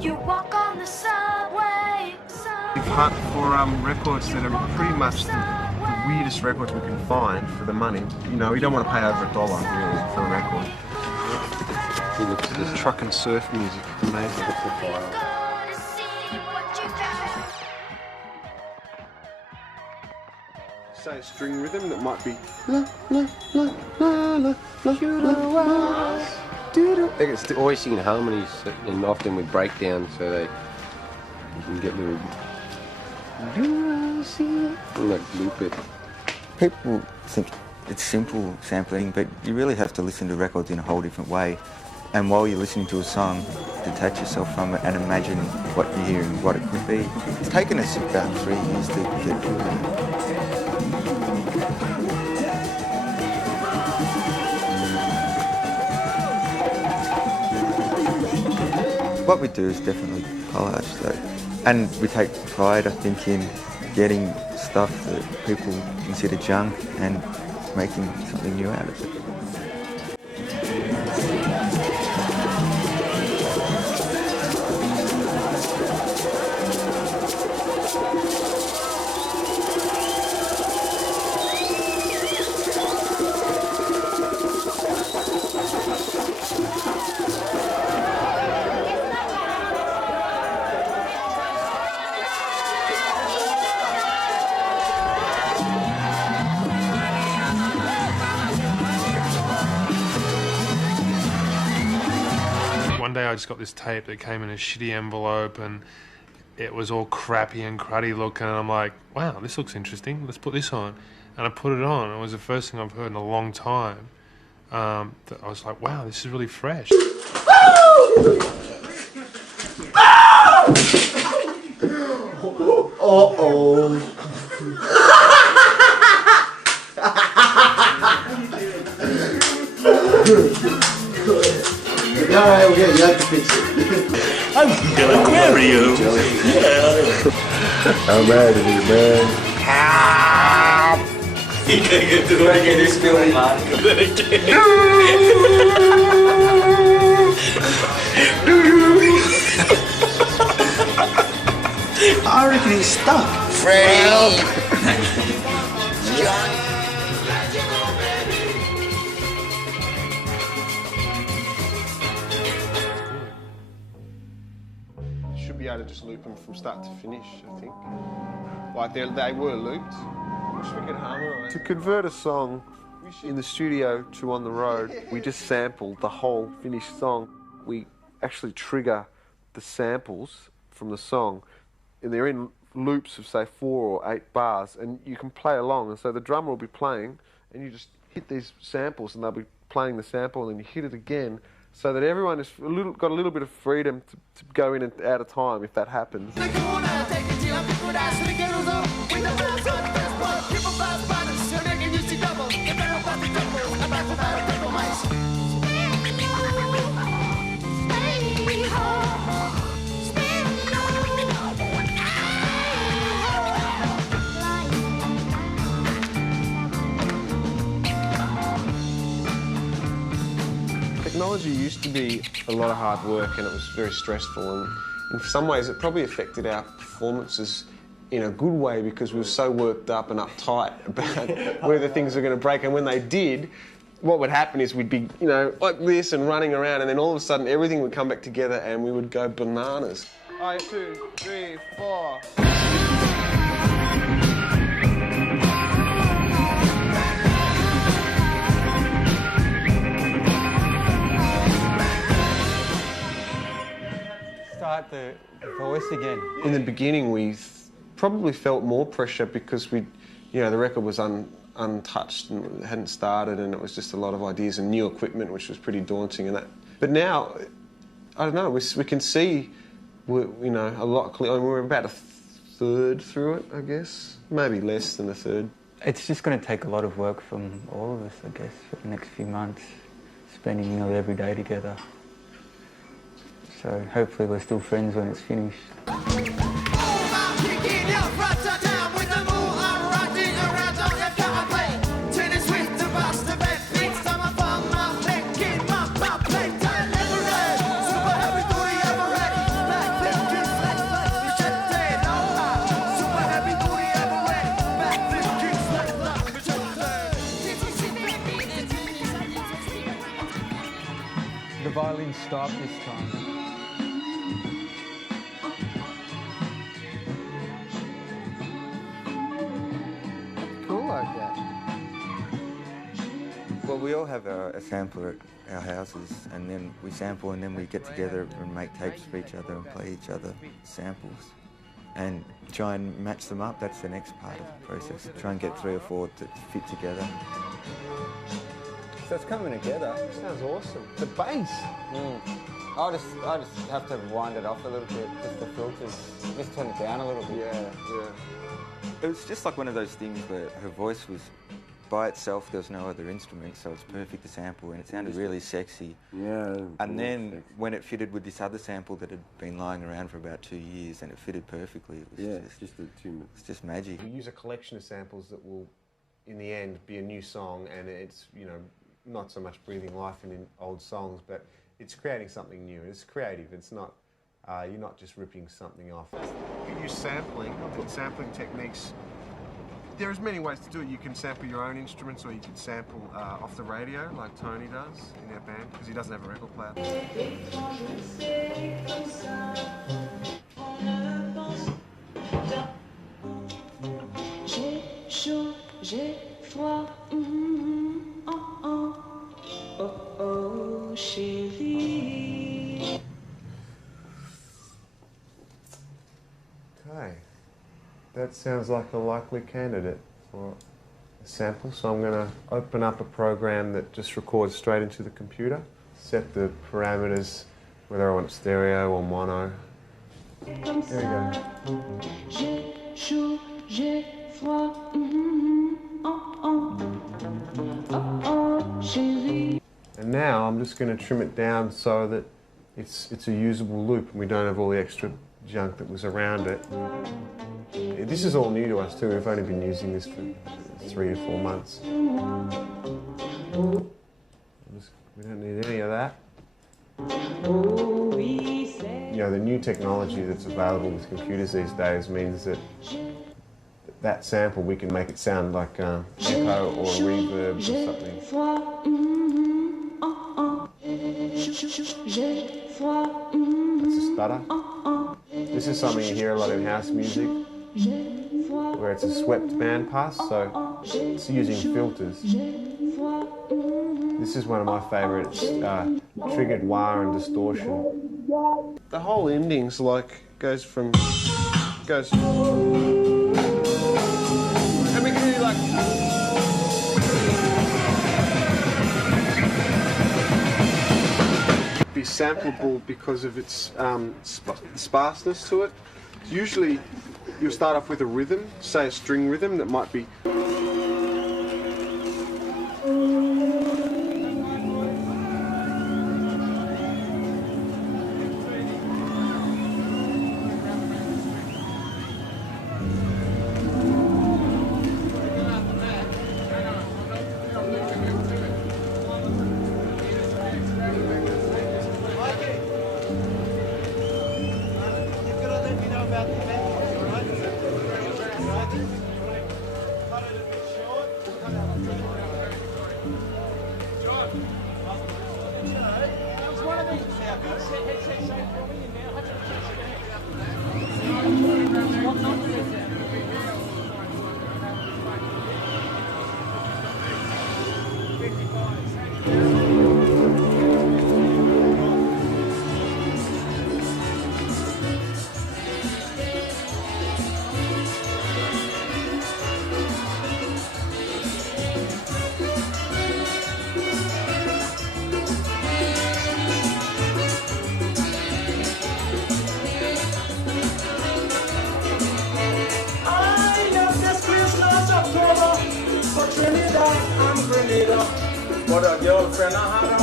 You walk on the subway. We hunt for records that are pretty much the weirdest records we can find for the money. You know, you don't want to pay over $1 really for a record. This truck and surf music is amazing. Say a string rhythm that might be la la la la la la la. It's always singing harmonies, and often with breakdowns, so you can get little like loop it. People think it's simple sampling, but you really have to listen to records in a whole different way. And while you're listening to a song, detach yourself from it and imagine what you're hearing, what it could be. It's taken us about 3 years to get to it. What we do is definitely collage, though. And we take pride, I think, in getting stuff that people consider junk and making something new out of it. One day I just got this tape that came in a shitty envelope and it was all crappy and cruddy looking, and I'm like, wow, this looks interesting, let's put this on. And I put it on, it was the first thing I've heard in a long time. That I was like, wow, this is really fresh. Uh-oh. Alright, we'll get you out to fix it. I'm gonna marry you. Yeah. I'm mad at you, man. You gotta do it again, this feeling, man. I reckon he's stuck. Freddie! Should be able to just loop them from start to finish, I think. Like they were looped. Wish we could harmonise. To convert a song in the studio to on the road, we just sample the whole finished song. We actually trigger the samples from the song, and they're in loops of say 4 or 8 bars, and you can play along. And so the drummer will be playing, and you just hit these samples, and they'll be playing the sample, and then you hit it again, so that everyone has got a little bit of freedom to go in and out of time if that happens. Technology used to be a lot of hard work, and it was very stressful, and in some ways it probably affected our performances in a good way, because we were so worked up and uptight about whether things were going to break. And when they did, what would happen is we'd be, you know, like this and running around, and then all of a sudden everything would come back together and we would go bananas. 1, 2, 3, 4. Start the voice again. In the beginning, we probably felt more pressure because the record was untouched and hadn't started, and it was just a lot of ideas and new equipment, which was pretty daunting. And that. But now, I don't know. We can see, a lot clearer. We're about a third through it, I guess, maybe less than a third. It's just going to take a lot of work from all of us, I guess, for the next few months, spending every day together. So hopefully we're still friends when it's finished. The violin stopped this time. Cool like that. Well, we all have a sampler at our houses, and then we sample, and then we get together and make tapes for each other and play each other samples and try and match them up. That's the next part of the process. Try and get 3 or 4 to fit together. So it's coming together. Sounds awesome. The bass. I just have to wind it off a little bit, just the filters, just turn it down a little bit. Yeah. It was just like one of those things where her voice was, by itself, there was no other instrument, so it's perfect to sample, and it sounded really sexy. Yeah. And then when it fitted with this other sample that had been lying around for about 2 years, and it fitted perfectly, it was it's just magic. We use a collection of samples that will, in the end, be a new song, and it's, you know, not so much breathing life in old songs, but it's creating something new. It's creative. It's not, you're not just ripping something off. You use sampling techniques. There's many ways to do it. You can sample your own instruments, or you can sample off the radio, like Tony does in our band, because he doesn't have a record player. Okay, that sounds like a likely candidate for a sample, so I'm going to open up a program that just records straight into the computer, set the parameters, whether I want stereo or mono. There we go. And now I'm just going to trim it down so that it's a usable loop and we don't have all the extra junk that was around it. This is all new to us too. We've only been using this for 3 or 4 months. We don't need any of that. You know, the new technology that's available with computers these days means that that sample, we can make it sound like echo or reverb or something. That's a stutter. This is something you hear a lot in house music, where it's a swept bandpass, so it's using filters. This is one of my favourites, triggered wah and distortion. The whole ending's like, goes. And we can do like... be sampleable because of its sparseness to it. Usually you'll start off with a rhythm, say a string rhythm that might be...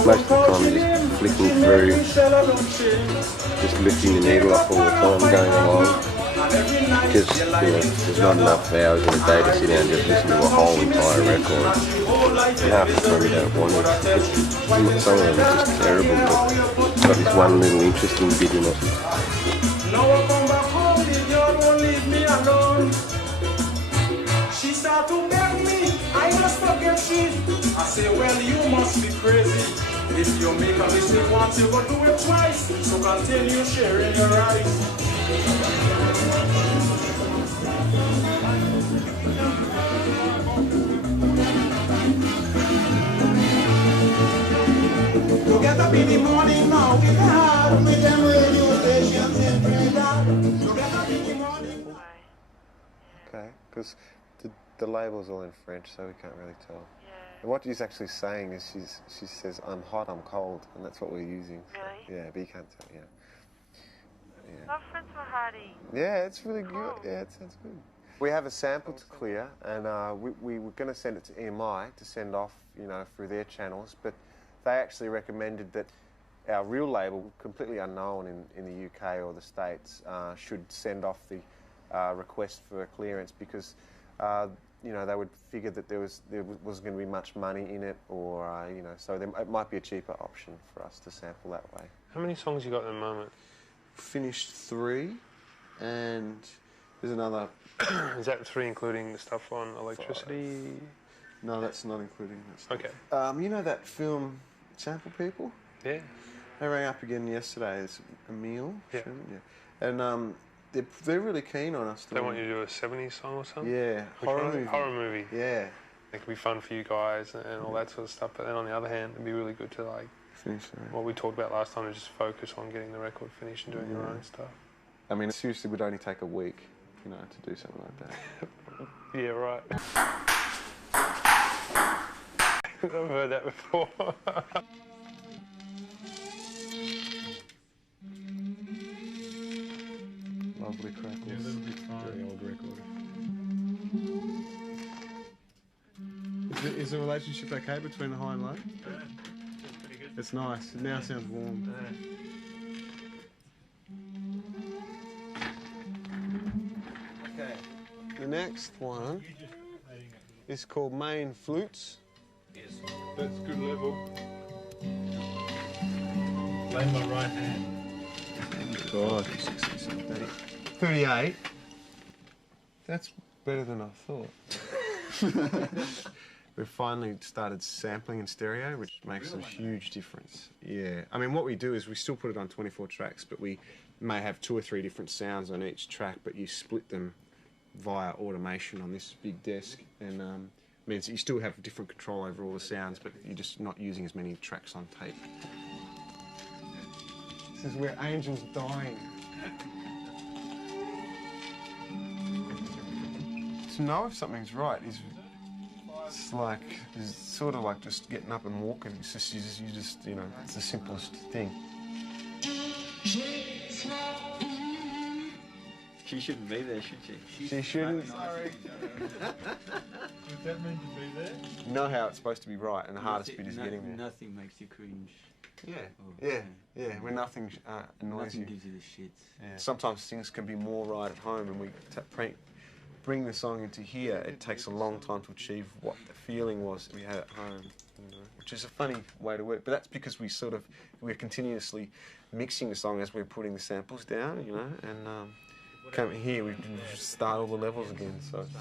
Most of the time, just flicking through just lifting the needle up all the time going along. Because there's not enough hours in a day to sit down and just listen to a whole entire record. And half the time you don't want it. Some of them are just terrible, but it's got this one little interesting bit in it. Now I come back home, the girl won't leave me alone. She start to beg me, I must forget she. I say, well, you must be crazy. If you make a mistake once, you go do it twice. So continue sharing your rice. Together in the morning now, we have with them radio stations in Trinidad. Together in the morning. Okay, because the label's all in French, so we can't really tell. And what she's actually saying is she says, I'm hot, I'm cold, and that's what we're using. So, Really? yeah, but you can't tell, yeah. Love French Mahadi. Yeah, it's really good. Yeah, it sounds good. We have a sample to clear, and we were going to send it to EMI to send off, through their channels, but they actually recommended that our real label, completely unknown in the UK or the States, should send off the request for clearance because, they would figure that there wasn't going to be much money in it, or so it might be a cheaper option for us to sample that way. How many songs you got at the moment? Finished 3, and there's another. Is that 3 including the stuff on electricity? 5. No, that's not including that stuff. Okay. You know that film Sample People? Yeah. They rang up again yesterday. It's Emil. Yeah. Yeah. And they're really keen on us. They want you to do a 70s song or something? Yeah. Horror movie. Yeah. It could be fun for you guys and all that sort of stuff, but then on the other hand, it'd be really good to finish it. What we talked about last time is just focus on getting the record finished and doing your own stuff. I mean, it seriously would only take a week, to do something like that. Yeah, right. I've heard that before. Lovely crackles. Yeah, a little bit fine. Very old record. Is the relationship okay between the high and low? Yeah, it's pretty good. It's nice. It now sounds warm. Okay. The next one is called Main Flutes. Yes, that's good level. Lay my right hand. God. 38. That's better than I thought. We've finally started sampling in stereo, which makes a huge difference. Yeah. I mean, what we do is we still put it on 24 tracks, but we may have 2 or 3 different sounds on each track, but you split them via automation on this big desk, and means that you still have different control over all the sounds, but you're just not using as many tracks on tape. This is where Angel's dying. To know if something's right is it's sort of like just getting up and walking. It's just it's the simplest thing. She shouldn't be there, should she? She shouldn't. Sorry. Was that meant to be there? You know how it's supposed to be right, and the hardest bit is getting there. Nothing makes you cringe. Yeah, when nothing annoys you. Nothing gives you the shits. Yeah. Sometimes things can be more right at home, and we bring the song into here. It takes a long time to achieve what the feeling was that we had at home, which is a funny way to work. But that's because we're continuously mixing the song as we're putting the samples down, and come here we start all the levels again. So it's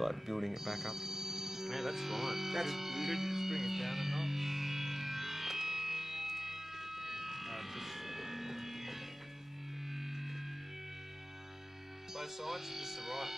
like building it back up. Yeah, that's fine. Could you just bring it down a notch? Both sides are just the right.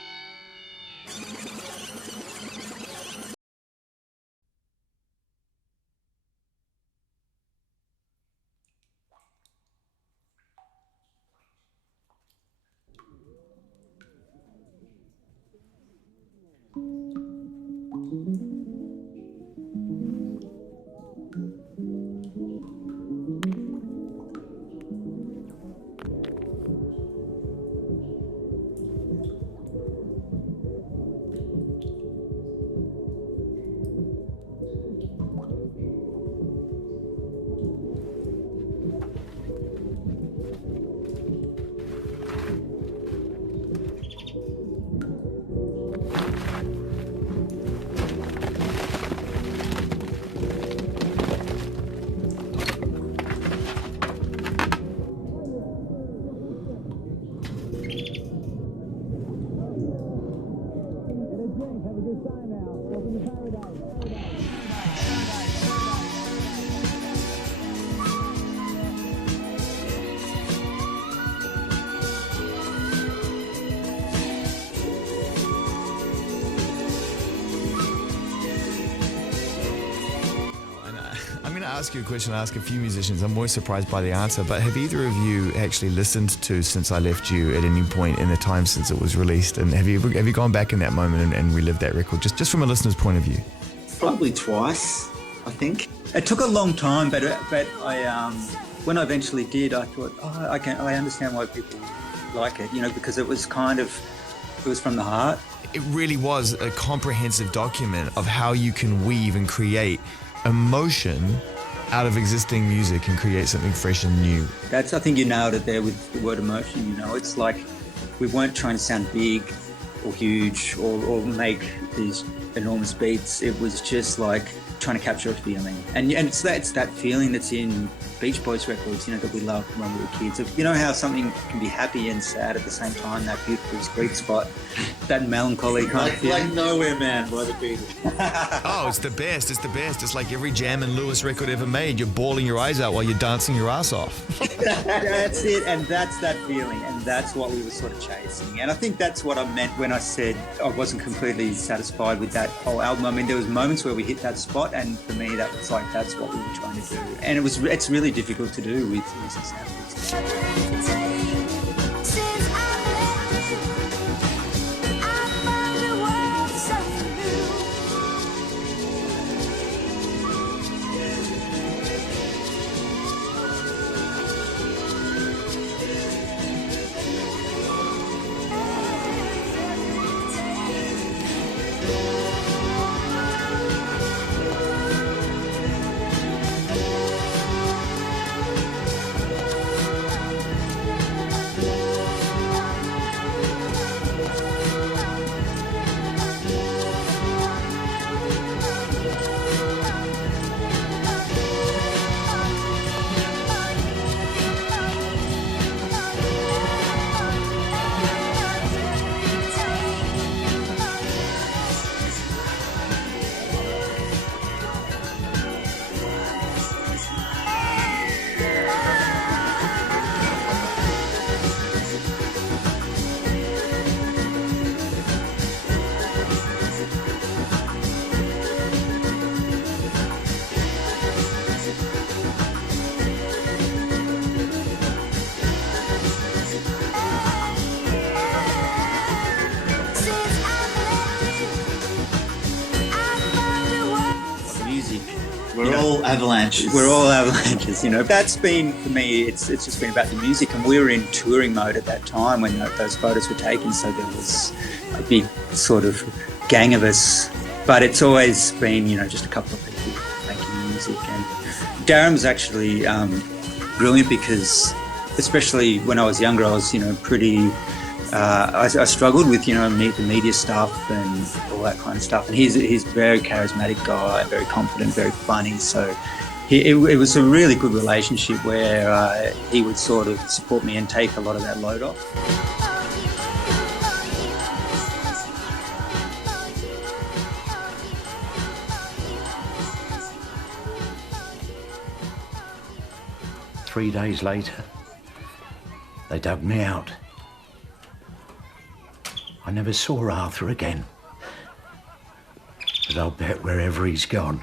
ask you a question. I ask a few musicians. I'm always surprised by the answer. But have either of you actually listened to Since I Left You at any point in the time since it was released? And have you gone back in that moment and relived that record, just from a listener's point of view? Probably twice, I think. It took a long time, but I when I eventually did, I thought, I understand why people like it, because it was from the heart. It really was a comprehensive document of how you can weave and create emotion out of existing music and create something fresh and new. I think you nailed it there with the word emotion. It's like we weren't trying to sound big or huge or make these enormous beats. It was just like trying to capture a feeling, and it's that feeling that's in Beach Boys records, that we loved when we were kids. You know how something can be happy and sad at the same time, that beautiful sweet spot, that melancholy kind of feeling. Like Nowhere Man by the Beatles. Oh, it's the best. It's like every Jam and Lewis record ever made. You're bawling your eyes out while you're dancing your ass off. That's it, and that's that feeling, and that's what we were sort of chasing. And I think that's what I meant when I said I wasn't completely satisfied with that whole album. I mean, there was moments where we hit that spot, and for me, that's what we were trying to do. And it's really difficult to do with using samples. We're all Avalanches. We're all Avalanches, That's been, for me, it's just been about the music, and we were in touring mode at that time when those photos were taken, so there was a big sort of gang of us. But it's always been, just a couple of people making music. And Darren was actually brilliant because, especially when I was younger, I was, pretty... I struggled with, the media stuff and all that kind of stuff. And he's a very charismatic guy, very confident, very funny. So it was a really good relationship where he would sort of support me and take a lot of that load off. Three days later, they dug me out. I never saw Arthur again, but I'll bet wherever he's gone,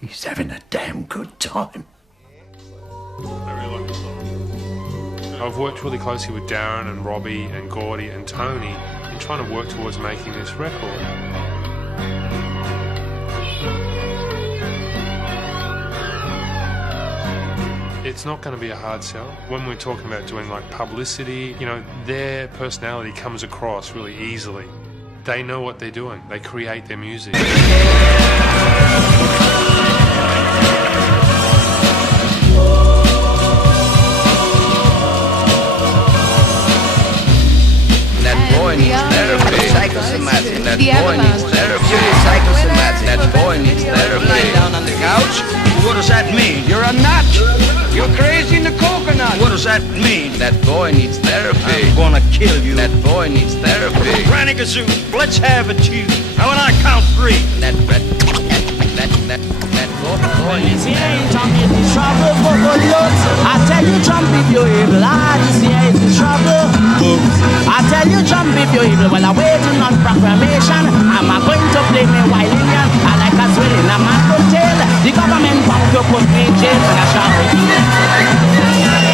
he's having a damn good time. I really like this song. I've worked really closely with Darren and Robbie and Gordy and Tony in trying to work towards making this record. It's not going to be a hard sell. When we're talking about doing like publicity, their personality comes across really easily. They know what they're doing. They create their music. That boy needs therapy. Psychosomatic. That boy needs therapy. Psychosomatic. That boy needs therapy. Lying down on the couch. What does that mean? You're a nut. You're crazy in the coconut. What does that mean? That boy needs therapy. I'm gonna kill you. That boy needs therapy. Granny Gazoo, let's have it, you. Now when I count three. That boy needs trouble for good looks. I tell you jump if you're able. This here is the trouble. I tell you jump if you're able. Well, I'm waiting on proclamation. I'm going to play me violin. I like a swell in a man could tell. The government want to put me in jail when I shout.